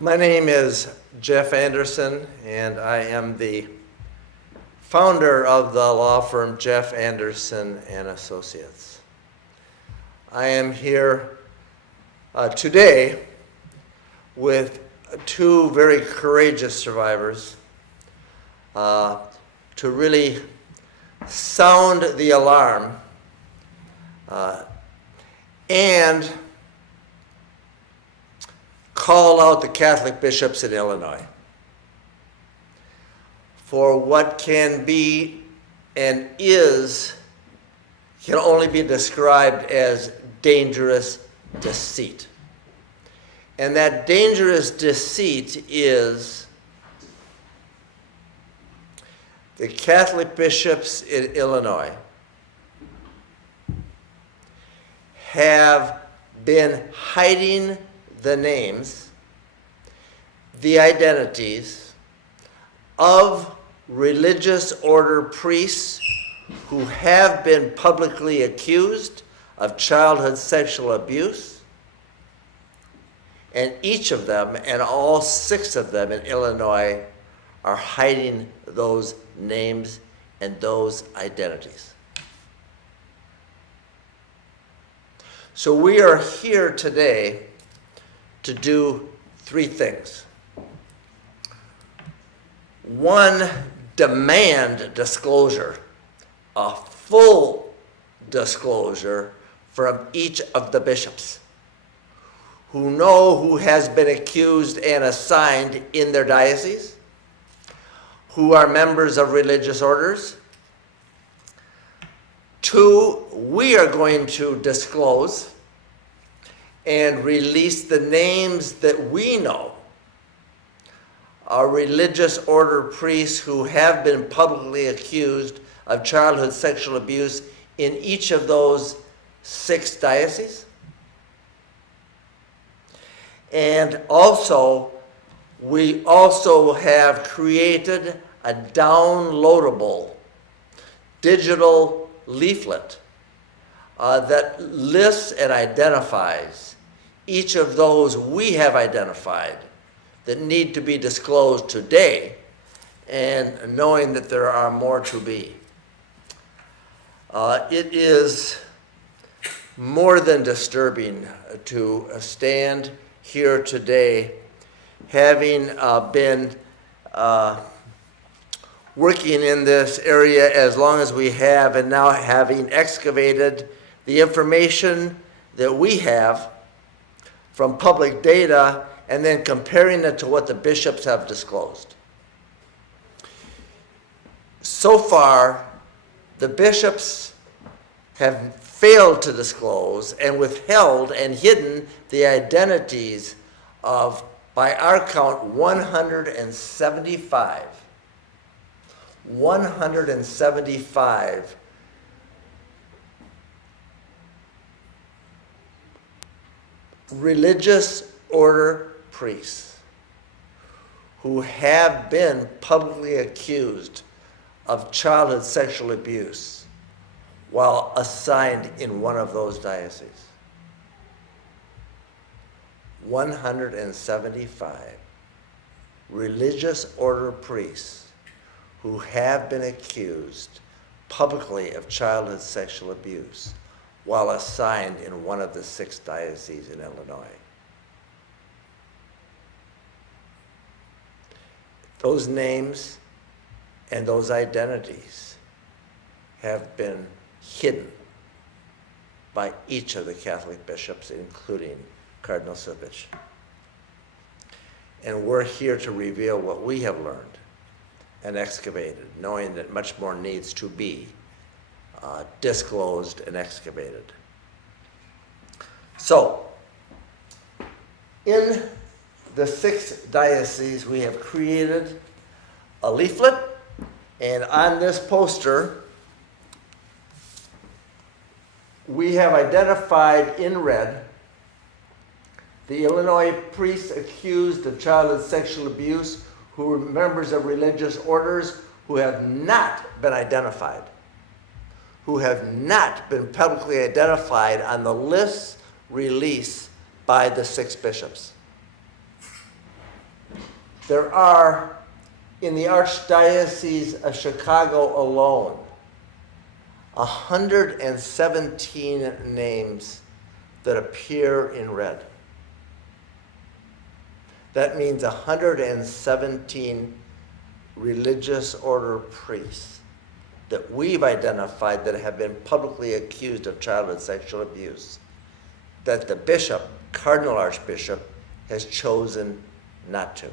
My name is Jeff Antnson, and I am the founder of the law firm Jeff Antnson and Associates. I am here today with two very courageous survivors to really sound the alarm and call out the Catholic bishops in Illinois for what can be and can only be described as dangerous deceit. And that dangerous deceit is the Catholic bishops in Illinois have been hiding the names, the identities of religious order priests who have been publicly accused of childhood sexual abuse, and each of them, and all 6 of them in Illinois, are hiding those names and those identities. So we are here today to do 3 things. 1, demand disclosure, a full disclosure from each of the bishops who know who has been accused and assigned in their diocese, who are members of religious orders. 2, we are going to disclose and release the names that we know are religious order priests who have been publicly accused of childhood sexual abuse in each of those 6 dioceses. And also, we also have created a downloadable digital leaflet that lists and identifies each of those we have identified that need to be disclosed today, and knowing that there are more to be. It is more than disturbing to stand here today having been working in this area as long as we have, and now having excavated the information that we have from public data and then comparing it to what the bishops have disclosed. So far, the bishops have failed to disclose and withheld and hidden the identities of, by our count, 175 religious order priests who have been publicly accused of childhood sexual abuse while assigned in one of those dioceses. 175 religious order priests who have been accused publicly of childhood sexual abuse while assigned in one of the 6 dioceses in Illinois. Those names and those identities have been hidden by each of the Catholic bishops, including Cardinal Sivich. And we're here to reveal what we have learned and excavated, knowing that much more needs to be disclosed and excavated. So, in the 6 dioceses, we have created a leaflet, and on this poster, we have identified in red the Illinois priests accused of childhood sexual abuse who are members of religious orders who have not been identified, who have not been publicly identified on the lists released by the 6 bishops. There are, in the Archdiocese of Chicago alone, 117 names that appear in red. That means 117 religious order priests that we've identified that have been publicly accused of childhood sexual abuse, that the bishop, Cardinal Archbishop, has chosen not to,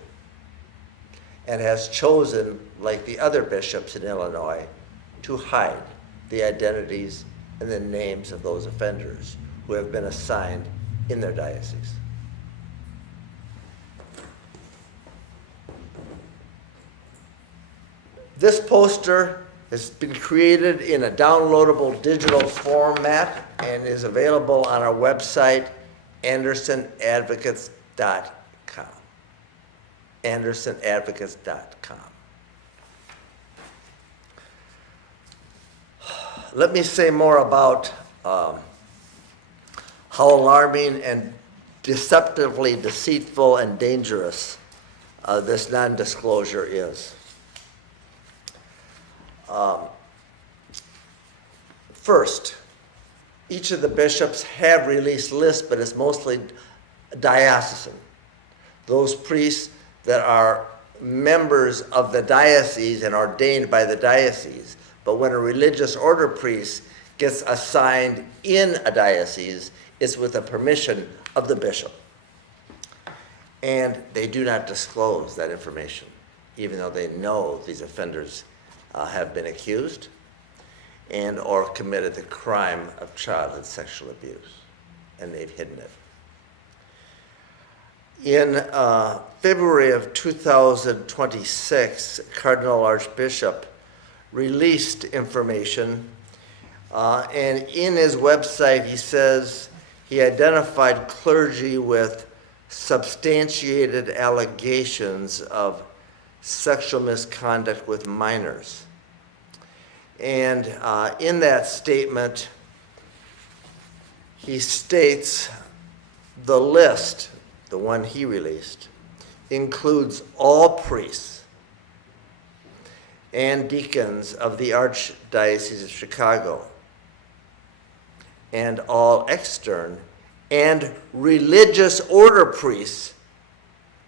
and has chosen, like the other bishops in Illinois, to hide the identities and the names of those offenders who have been assigned in their diocese. This poster has been created in a downloadable digital format and is available on our website, AndersonAdvocates.com. AndersonAdvocates.com. Let me say more about how alarming and deceptively deceitful and dangerous this non-disclosure is. First, each of the bishops have released lists, but it's mostly diocesan. Those priests that are members of the diocese and ordained by the diocese. But when a religious order priest gets assigned in a diocese, it's with the permission of the bishop. And they do not disclose that information, even though they know these offenders have been accused and or committed the crime of childhood sexual abuse, and they've hidden it. In February of 2026, Cardinal Archbishop released information, and in his website he says he identified clergy with substantiated allegations of sexual misconduct with minors. And in that statement, he states the list, the one he released, includes all priests and deacons of the Archdiocese of Chicago, and all extern and religious order priests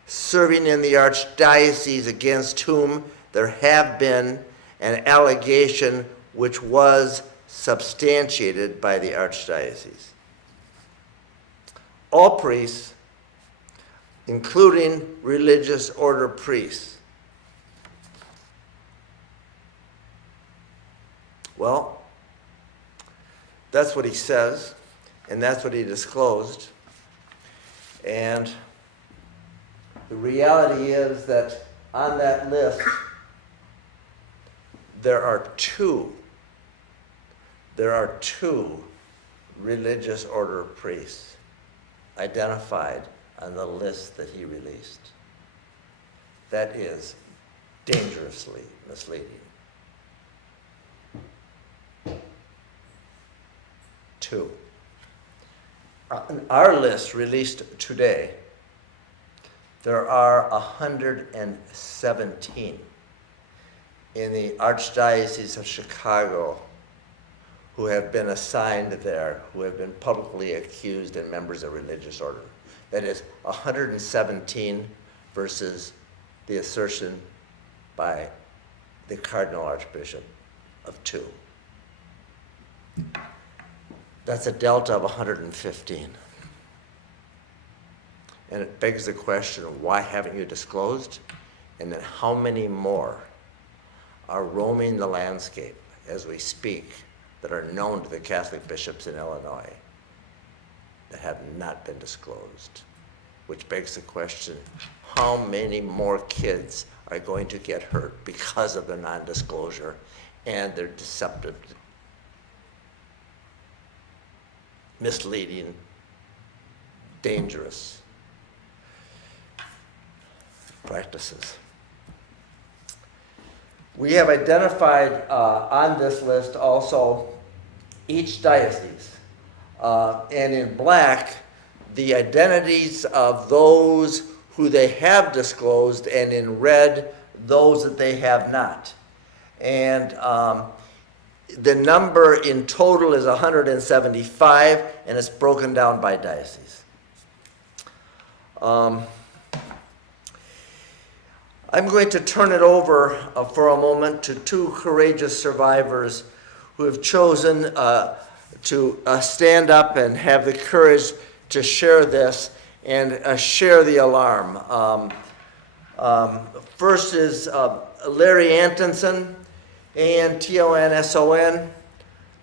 serving in the Archdiocese against whom there have been an allegation which was substantiated by the Archdiocese. All priests, including religious order priests. Well, that's what he says, and that's what he disclosed. And the reality is that on that list, there are two religious order priests identified on the list that he released. That is dangerously misleading. Two. On our list released today, there are 117 in the Archdiocese of Chicago who have been assigned there, who have been publicly accused and members of religious order. That is 117 versus the assertion by the Cardinal Archbishop of 2. That's a delta of 115. And it begs the question, why haven't you disclosed? And then how many more are roaming the landscape as we speak that are known to the Catholic bishops in Illinois that have not been disclosed? Which begs the question, how many more kids are going to get hurt because of the non-disclosure and their deceptive, misleading, dangerous practices? We have identified on this list also each diocese. And in black, the identities of those who they have disclosed, and in red, those that they have not. And the number in total is 175, and it's broken down by diocese. I'm going to turn it over for a moment to two courageous survivors who have chosen to stand up and have the courage to share this and share the alarm. First is Larry Antnson, Antnson.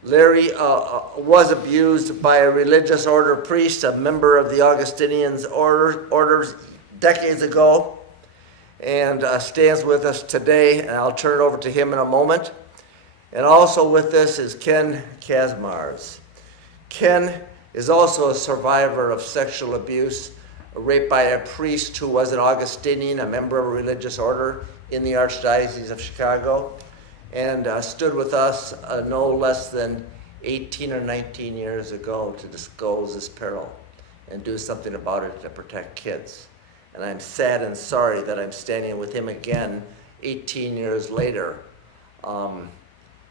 Larry was abused by a religious order priest, a member of the Augustinian orders decades ago, and stands with us today, and I'll turn it over to him in a moment. And also with us is Ken Kaczmarz. Ken is also a survivor of sexual abuse, raped by a priest who was an Augustinian, a member of a religious order in the Archdiocese of Chicago, and stood with us no less than 18 or 19 years ago to disclose this peril and do something about it to protect kids. And I'm sad and sorry that I'm standing with him again 18 years later,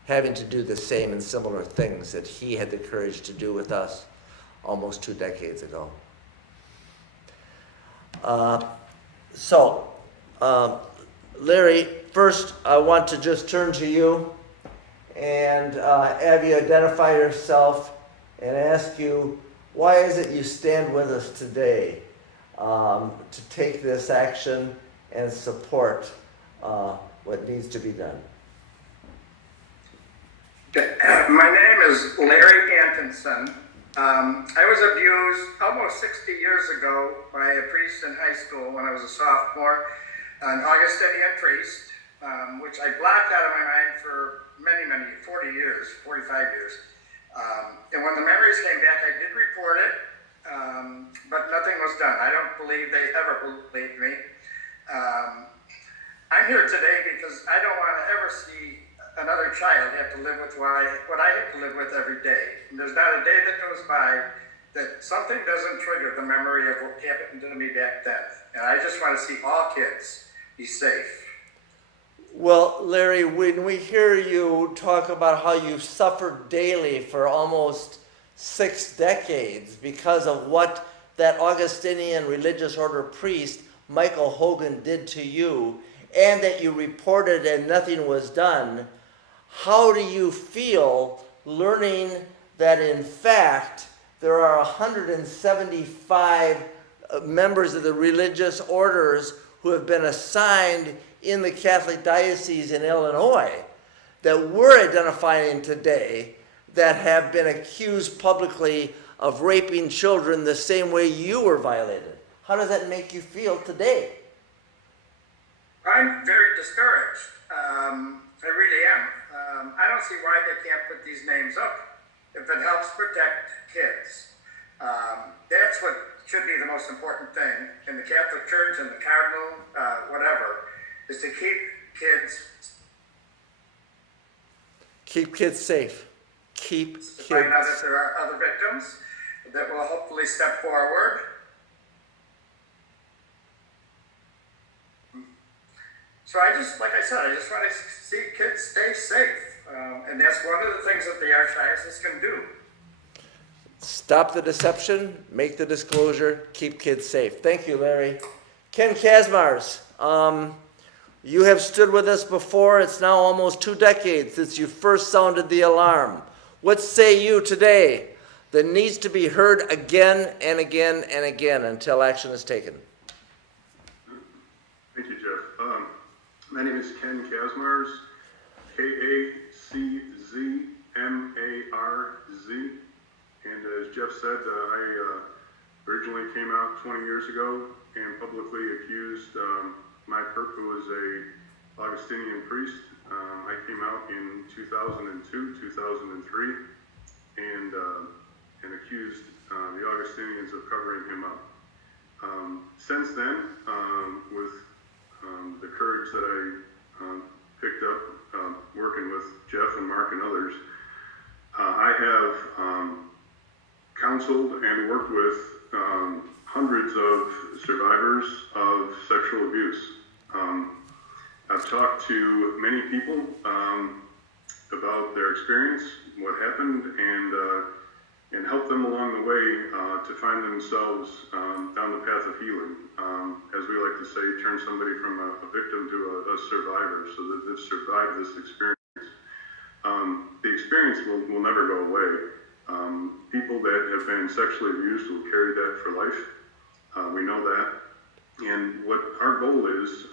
having to do the same and similar things that he had the courage to do with us almost 2 decades ago. Larry, first I want to just turn to you and have you identify yourself and ask you, why is it you stand with us today to take this action and support what needs to be done? My name is Larry Antnson. I was abused almost 60 years ago by a priest in high school when I was a sophomore, an Augustinian priest, which I blocked out of my mind for many, 40 years, 45 years. And when the memories came back, I did report it, but nothing was done. I don't believe they ever believed me. I'm here today because I don't want to ever see another child have to live with what I have to live with every day. And there's not a day that goes by that something doesn't trigger the memory of what happened to me back then. And I just want to see all kids be safe. Well, Larry, when we hear you talk about how you've suffered daily for almost 6 decades because of what that Augustinian religious order priest, Michael Hogan, did to you, and that you reported and nothing was done, how do you feel learning that in fact there are 175 members of the religious orders who have been assigned in the Catholic Diocese in Illinois that we're identifying today that have been accused publicly of raping children the same way you were violated? How does that make you feel today? I'm very discouraged. I really am. I don't see why they can't put these names up if it helps protect kids. That's what should be the most important thing in the Catholic Church and the Cardinal, whatever, is to keep kids safe. Keep kids. Find out if there are other victims that will hopefully step forward. So I just want to see kids stay safe. And that's one of the things that the Archdiocese can do. Stop the deception, make the disclosure, keep kids safe. Thank you, Larry. Ken Kaczmarz, you have stood with us before. It's now almost 2 decades since you first sounded the alarm. What say you today that needs to be heard again and again and again until action is taken? Thank you, Jeff. My name is Ken Kaczmarz, Kaczmarz. And as Jeff said, I originally came out 20 years ago and publicly accused my perp, who was a Augustinian priest. I came out in 2002, 2003, and accused the Augustinians of covering him up. Since then, with the courage that I picked up working with Jeff and Mark and others, I have counseled and worked with hundreds of survivors of sexual abuse. I've talked to many people about their experience, what happened, and helped them along the way to find themselves down the path of healing. As we like to say, turn somebody from a victim to a survivor, so that they've survived this experience. The experience will never go away. People that have been sexually abused will carry that for life. We know that. And what our goal is,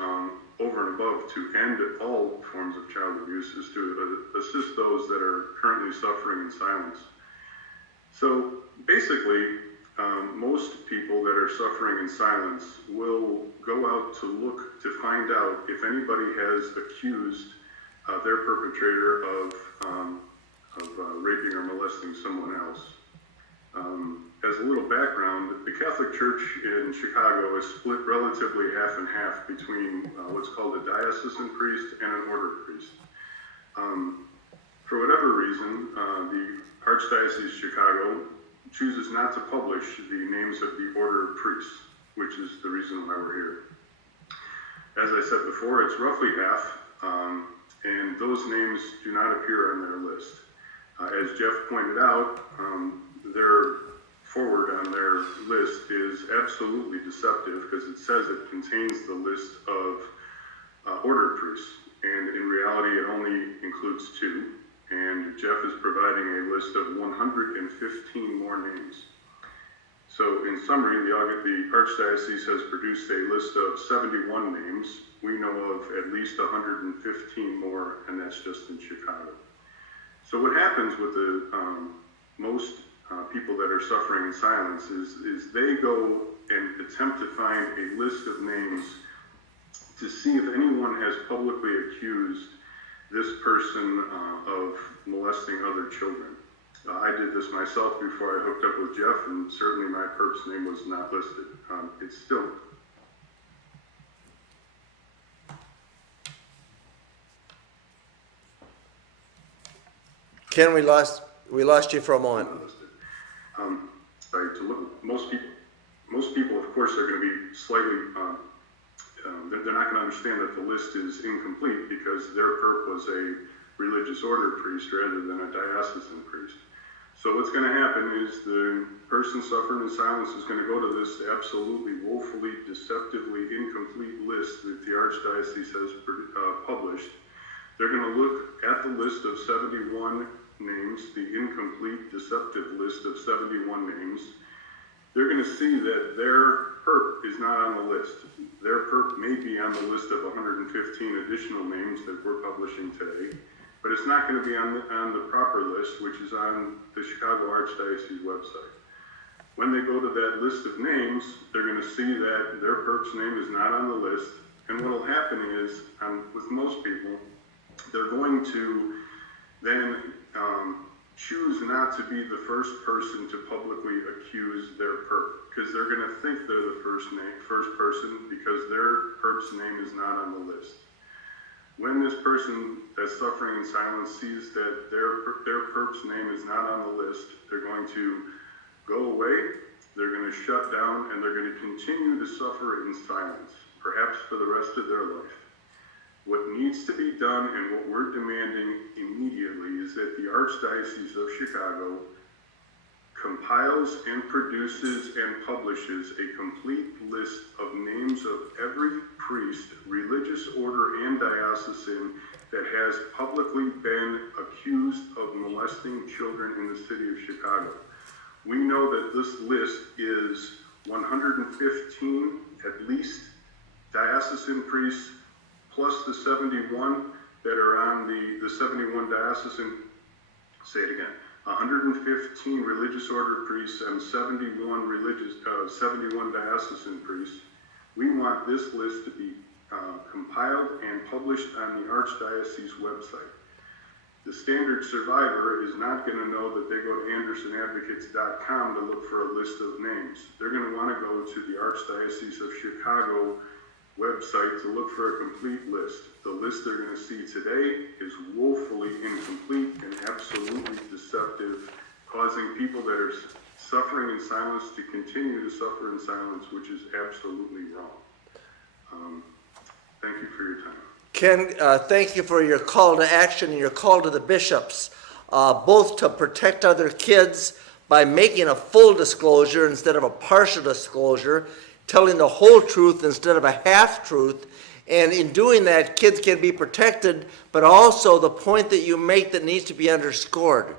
over and above, to end all forms of child abuse, is to assist those that are currently suffering in silence. So basically, most people that are suffering in silence will go out to look to find out if anybody has accused their perpetrator of raping or molesting someone else. As a little background, the Catholic Church in Chicago is split relatively half and half between what's called a diocesan priest and an order priest. For whatever reason, the Archdiocese of Chicago chooses not to publish the names of the order of priests, which is the reason why we're here. As I said before, it's roughly half, and those names do not appear on their list. As Jeff pointed out, their forward on their list is absolutely deceptive because it says it contains the list of order priests, and in reality it only includes 2, and Jeff is providing a list of 115 more names. So in summary, the Archdiocese has produced a list of 71 names. We know of at least 115 more, and that's just in Chicago. So what happens with the most people that are suffering in silence is they go and attempt to find a list of names to see if anyone has publicly accused this person of molesting other children. I did this myself before I hooked up with Jeff, and certainly my perp's name was not listed. It's still... Ken, we lost you for a moment. Most people, of course, are going to be slightly, they're not going to understand that the list is incomplete because their perp was a religious order priest rather than a diocesan priest. So what's going to happen is the person suffering in silence is going to go to this absolutely woefully, deceptively incomplete list that the Archdiocese has published. They're going to look at the list of 71 names, the incomplete, deceptive list of 71 names. They're going to see that their perp is not on the list. Their perp may be on the list of 115 additional names that we're publishing today, but it's not going to be on the proper list, which is on the Chicago Archdiocese website. When they go to that list of names, they're going to see that their perp's name is not on the list, and what will happen is, with most people, they're going to then choose not to be the first person to publicly accuse their perp, because they're going to think they're the first person because their perp's name is not on the list. When this person that's suffering in silence sees that their perp's name is not on the list, they're going to go away, they're going to shut down, and they're going to continue to suffer in silence, perhaps for the rest of their life. What needs to be done and what we're demanding immediately is that the Archdiocese of Chicago compiles and produces and publishes a complete list of names of every priest, religious order, and diocesan that has publicly been accused of molesting children in the city of Chicago. We know that this list is 115 at least diocesan priests, plus the 71 that are on the 71 diocesan, say it again, 115 religious order priests and 71 diocesan priests. We want this list to be compiled and published on the Archdiocese website. The standard survivor is not going to know that they go to AndersonAdvocates.com to look for a list of names. They're going to want to go to the Archdiocese of Chicago website to look for a complete list. The list they're going to see today is woefully incomplete and absolutely deceptive, causing people that are suffering in silence to continue to suffer in silence, which is absolutely wrong. Thank you for your time. Ken, thank you for your call to action and your call to the bishops, both to protect other kids by making a full disclosure instead of a partial disclosure, telling the whole truth instead of a half-truth. And in doing that, kids can be protected, but also the point that you make that needs to be underscored.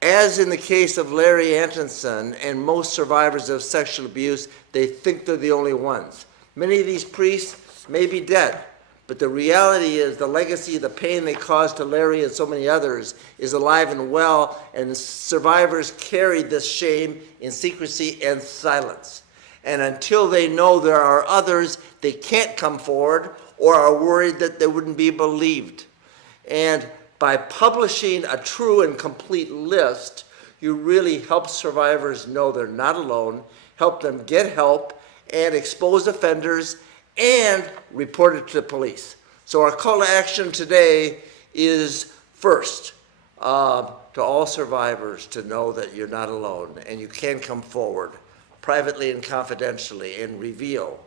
As in the case of Larry Antnson and most survivors of sexual abuse, they think they're the only ones. Many of these priests may be dead, but the reality is the legacy, the pain they caused to Larry and so many others is alive and well, and survivors carry this shame in secrecy and silence. And until they know there are others, they can't come forward or are worried that they wouldn't be believed. And by publishing a true and complete list, you really help survivors know they're not alone, help them get help, and expose offenders, and report it to the police. So our call to action today is first, to all survivors to know that you're not alone and you can come forward privately and confidentially and reveal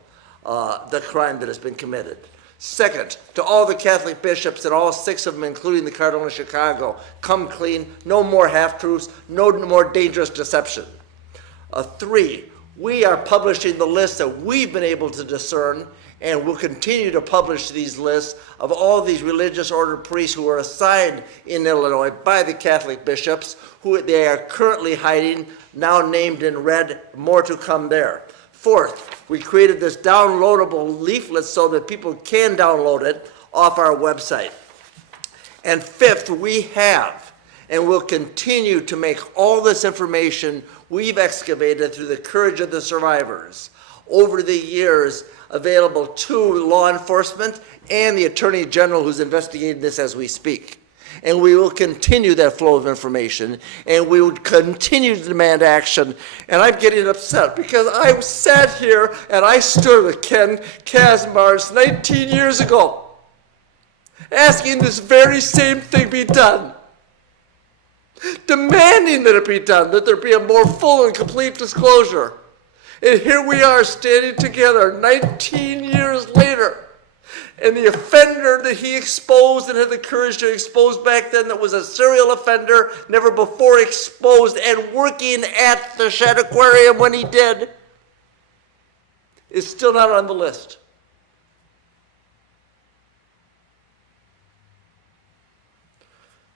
the crime that has been committed. Second, to all the Catholic bishops and all 6 of them, including the Cardinal of Chicago, come clean, no more half-truths, no more dangerous deception. 3, we are publishing the list that we've been able to discern, and will continue to publish these lists of all these religious order priests who are assigned in Illinois by the Catholic bishops, who they are currently hiding, now named in red, more to come there. 4th, we created this downloadable leaflet so that people can download it off our website. And 5th, we have and will continue to make all this information we've excavated through the courage of the survivors over the years available to law enforcement and the Attorney General who's investigating this as we speak. And we will continue that flow of information, and we will continue to demand action. And I'm getting upset because I sat here and I stood with Ken Kaczmarz 19 years ago, asking this very same thing be done, demanding that it be done, that there be a more full and complete disclosure. And here we are standing together 19 years later. And the offender that he exposed and had the courage to expose back then, that was a serial offender, never before exposed, and working at the Shedd Aquarium when he did, is still not on the list.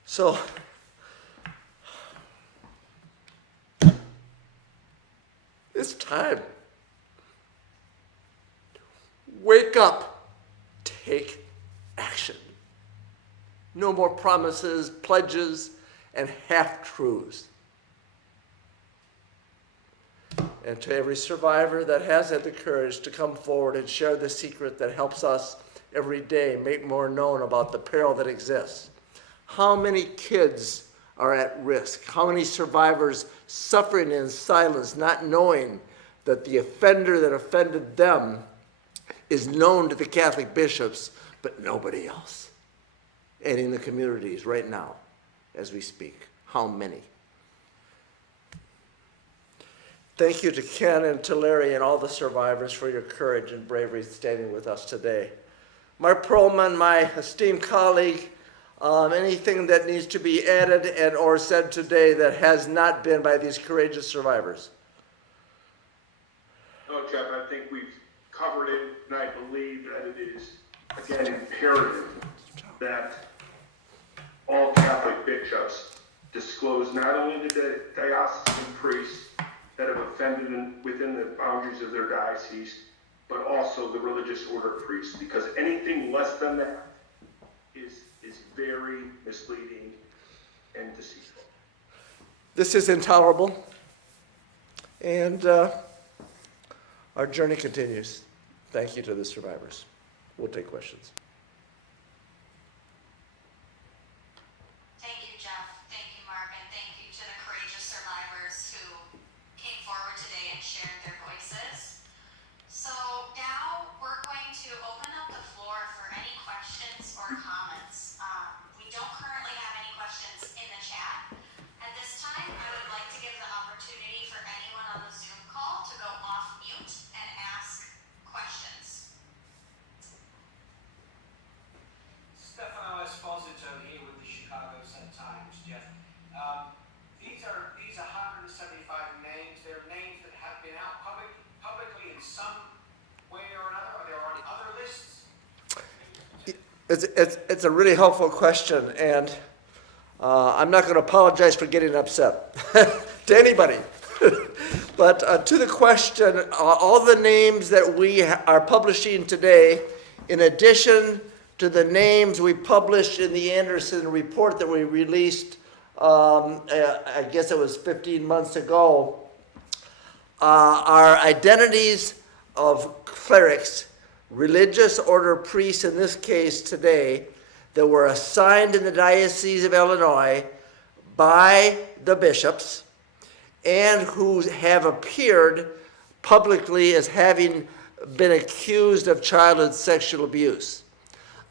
So, it's time. Wake up. Take action. No more promises, pledges, and half-truths. And to every survivor that has had the courage to come forward and share the secret that helps us every day make more known about the peril that exists. How many kids are at risk? How many survivors suffering in silence, not knowing that the offender that offended them is known to the Catholic bishops, but nobody else. And in the communities right now, as we speak, how many? Thank you to Ken and to Larry and all the survivors for your courage and bravery standing with us today. Mark Pearlman, my esteemed colleague, anything that needs to be added and or said today that has not been by these courageous survivors? No, Jeff, I think we've covered it, and I believe that it is, again, imperative that all Catholic bishops disclose not only the diocesan priests that have offended within the boundaries of their diocese, but also the religious order priests, because anything less than that is very misleading and deceitful. This is intolerable, and our journey continues. Thank you to the survivors. We'll take questions. Thank you, Jeff. Thank you, Mark, and thank you to the courageous survivors who came forward today and shared their voices. So now we're going to open up the floor for any questions or comments. We don't currently have any questions in the chat. At this time, I would like to give the opportunity It's a really helpful question, and I'm not going to apologize for getting upset to anybody. But to the question, all the names that we are publishing today, in addition to the names we published in the Antnson report that we released, I guess it was 15 months ago, are identities of clerics, religious order priests in this case today, that were assigned in the Diocese of Illinois by the bishops and who have appeared publicly as having been accused of childhood sexual abuse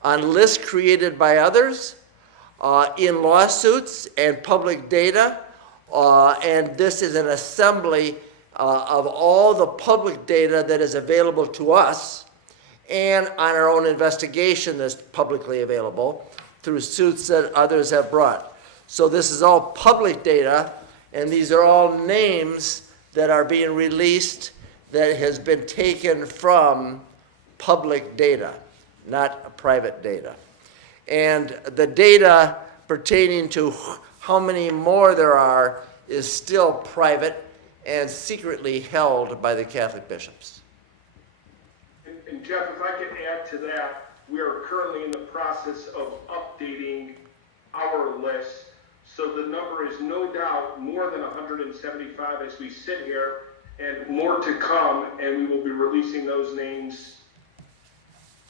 on lists created by others, in lawsuits and public data, and this is an assembly of all the public data that is available to us and on our own investigation that's publicly available through suits that others have brought. So this is all public data, and these are all names that are being released that has been taken from public data, not private data. And the data pertaining to how many more there are is still private and secretly held by the Catholic bishops. And Jeff, if I could add to that, we are currently in the process of updating our list. So the number is no doubt more than 175 as we sit here, and more to come, and we will be releasing those names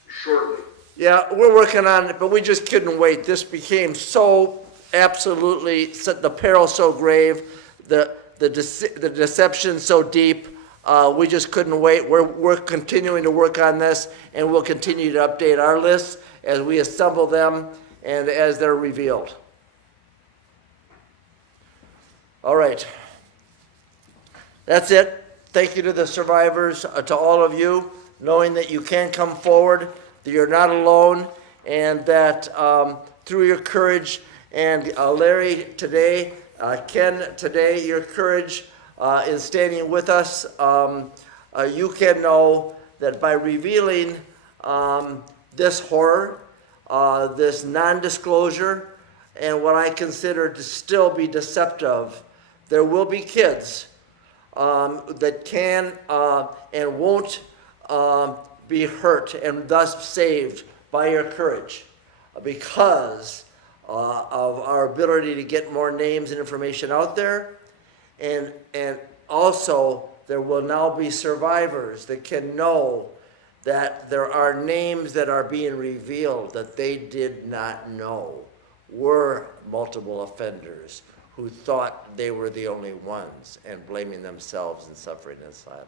shortly. Yeah, we're working on it, but we just couldn't wait. This became so absolutely, the peril so grave, the deception so deep. We just couldn't wait. We're continuing to work on this, and we'll continue to update our lists as we assemble them and as they're revealed. All right. That's it. Thank you to the survivors, to all of you, knowing that you can come forward, that you're not alone, and that through your courage, and Larry today, Ken today, your courage in standing with us, you can know that by revealing this horror, this non-disclosure, and what I consider to still be deceptive, there will be kids that can and won't be hurt and thus saved by your courage because of our ability to get more names and information out there. And also, there will now be survivors that can know that there are names that are being revealed that they did not know were multiple offenders who thought they were the only ones and blaming themselves and suffering in silence.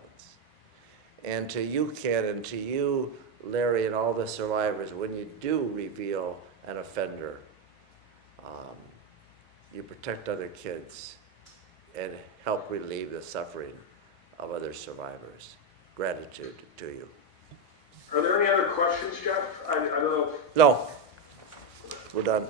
And to you, Ken, and to you, Larry, and all the survivors, when you do reveal an offender, you protect other kids and help relieve the suffering of other survivors. Gratitude to you. Are there any other questions, Jeff? I don't know. No, we're done.